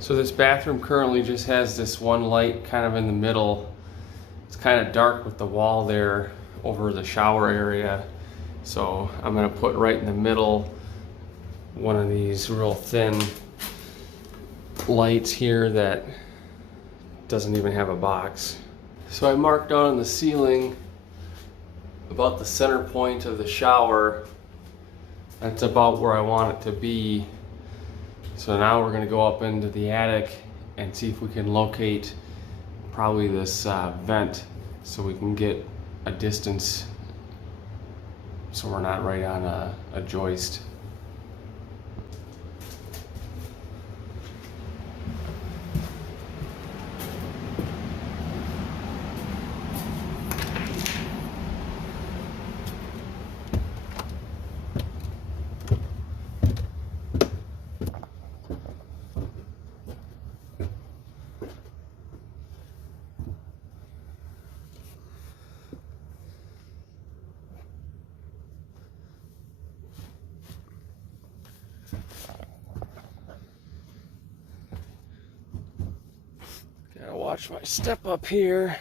So this bathroom currently just has this one light kind of in the middle. It's kind of dark with the wall there over the shower area. So I'm gonna put right in the middle one of these real thin lights here that doesn't even have a box. So I marked out on the ceiling about the center point of the shower. That's about where I want it to be. So now we're going to go up into the attic and see if we can locate probably this vent so we can get a distance so we're not right on a joist. Gotta watch my step up here.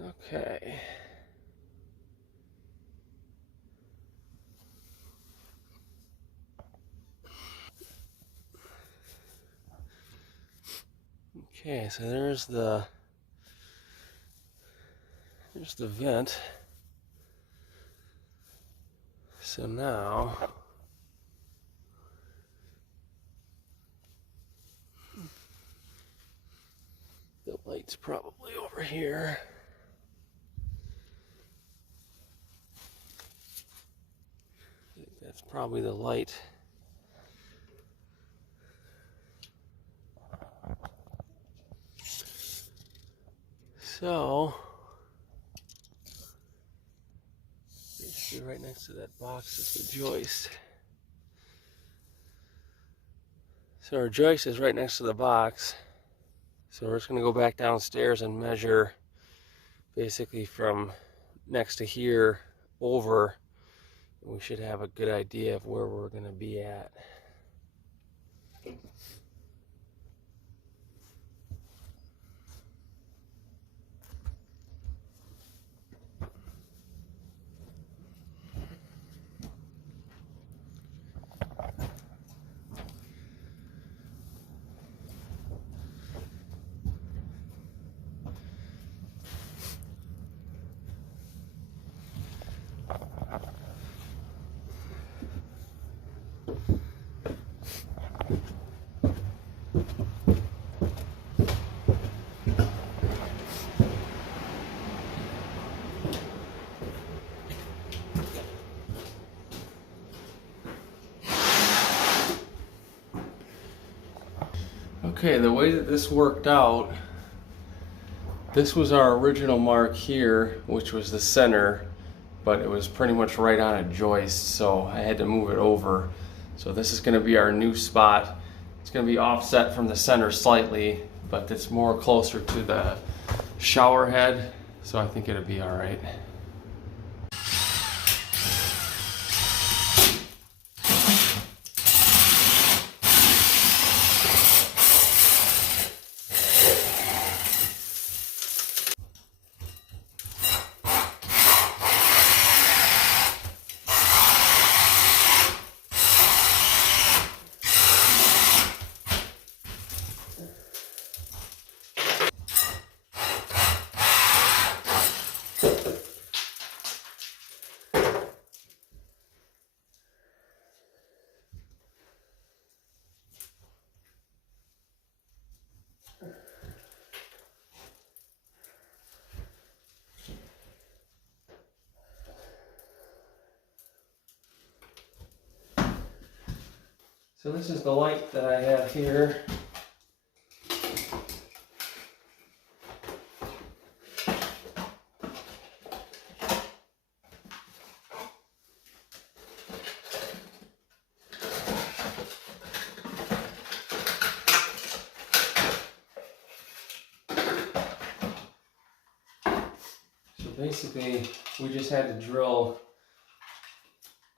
Okay. Okay, so there's the vent. So now the light's probably over here. I think that's probably the light. So, basically right next to that box is the joist. So our joist is right next to the box. So we're just going to go back downstairs and measure basically from next to here over. We should have a good idea of where we're going to be at. Okay, the way that this worked out, this was our original mark here, which was the center, but it was pretty much right on a joist, so I had to move it over. So this is going to be our new spot. It's going to be offset from the center slightly, but it's more closer to the shower head, so I think it'll be all right. So this is the light that I have here. So basically, we just had to drill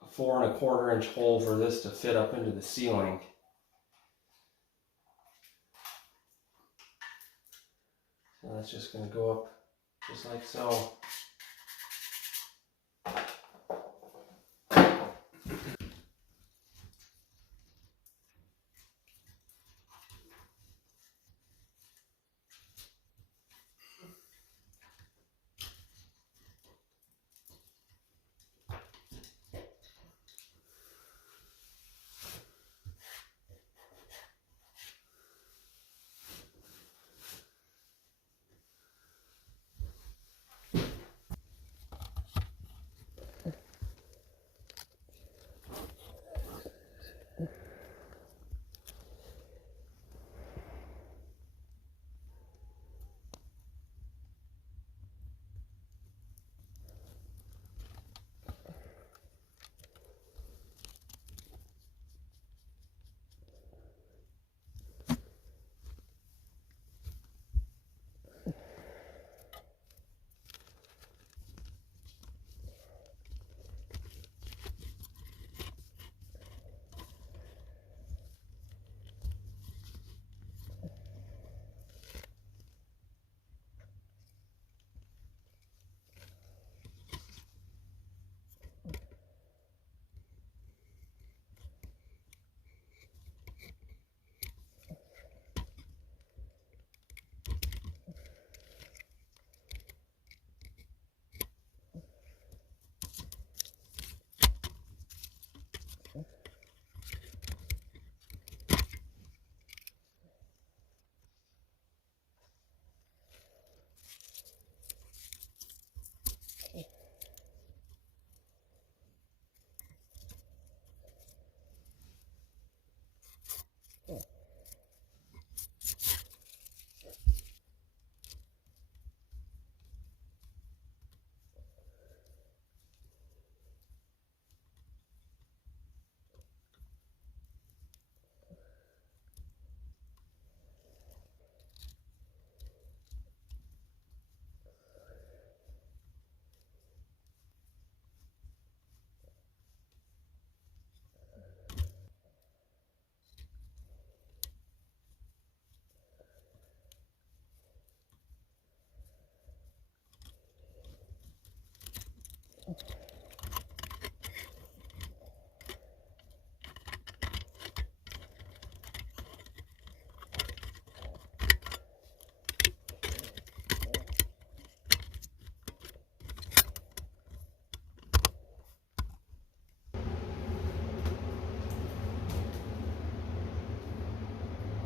a 4¼ inch hole for this to fit up into the ceiling. So that's just going to go up just like so.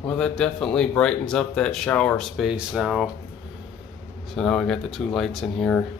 Well, that definitely brightens up that shower space now. So now I got the 2 lights in here.